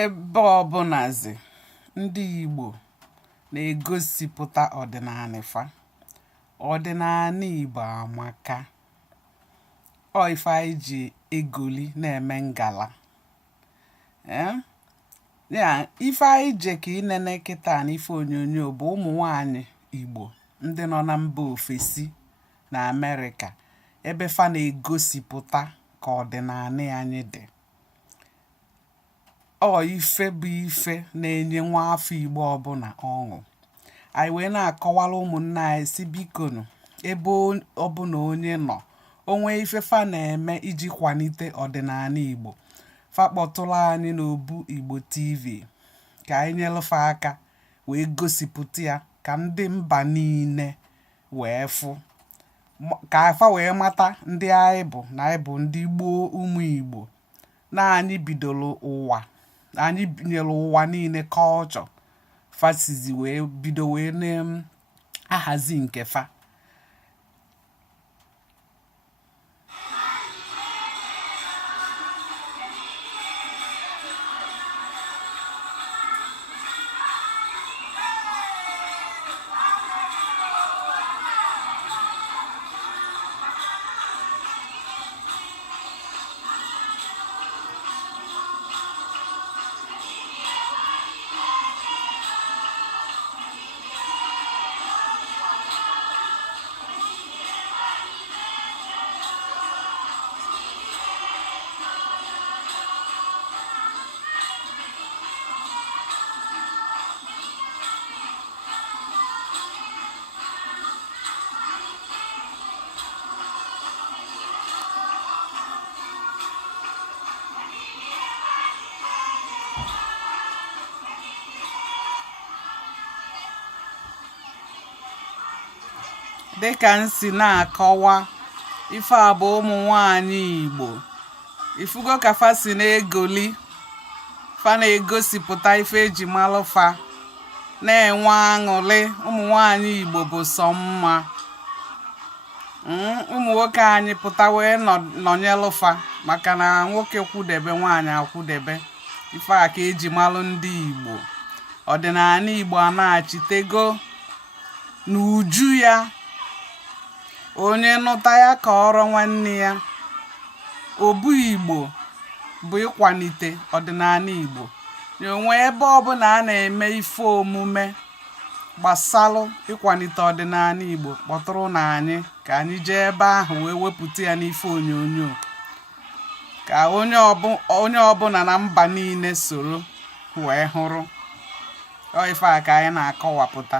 ebe ọbụnazi ndị Igbo na-egosipụta ọdịnala fa. Ọdịnala Igbo amaka. Ọ ife anyị ji egoli na-eme ngala. Ya ife anyị je ka inene kịta na ife onyonyo bụ ụmụ nwanyị Igbo ndị nọ na mba ofesi na Amerịka ebe fa na-egosipụta ka ọdịnala anyị dị. Ọ ife bụ ife na-enye nwa afọ Igbo ọbụla ọṅụ. Anyị wee na-akọwara ụmụnne anyị si bikonu ebe ọbụla onye nọ onwe ife fa na-eme iji kwalite ọdịnala Igbo, fa kpọtụrụ anyị n'Obu Igbo TV ka anyị nyelụfa aka wee gosipụta ya ka ndị mba niile wee fụ, ka fa wee mata ndị anyị bụ na anyị bụ ndị gboo ụmụ Igbo na anyị bidoro ụwa, anyị nyere ụwa niile culture fasizi wee bido wee na-ahazi nke fa. Dịka m si na-akọwa, ife a bụ ụmụ nwanyị Igbo. Ifugo ka fa si na-egoli, fa na-egosipụta ife eji malụ fa, na-enwe aṅụrị. Ụmụ nwanyị Igbo bụ sọ mma. Ụmụ nwoke anyị pụta wee nọnyelụ fa maka na nwoke kwudebe nwaanyị akwudebe. Ife a ka eji malụ ndị Igbo. Ọdịnala Igbo a na-achitego n'uju ya. Onye nụta ya ka ọrọ nwanne ya. Obu Igbo bụ ịkwalite ọdịnala Igbo. N'onwe ebe ọbụla a na-eme ife omume gbasalụ ịkwalite ọdịnala Igbo, kpọtụrụ na anyị ka anyị jee ebe ahụ wee wepụta ya n'ife onyonyo ka onye ọbụla na mba niile soro wee hụrụ. Ọ ife a ka anyị na-akọwapụta.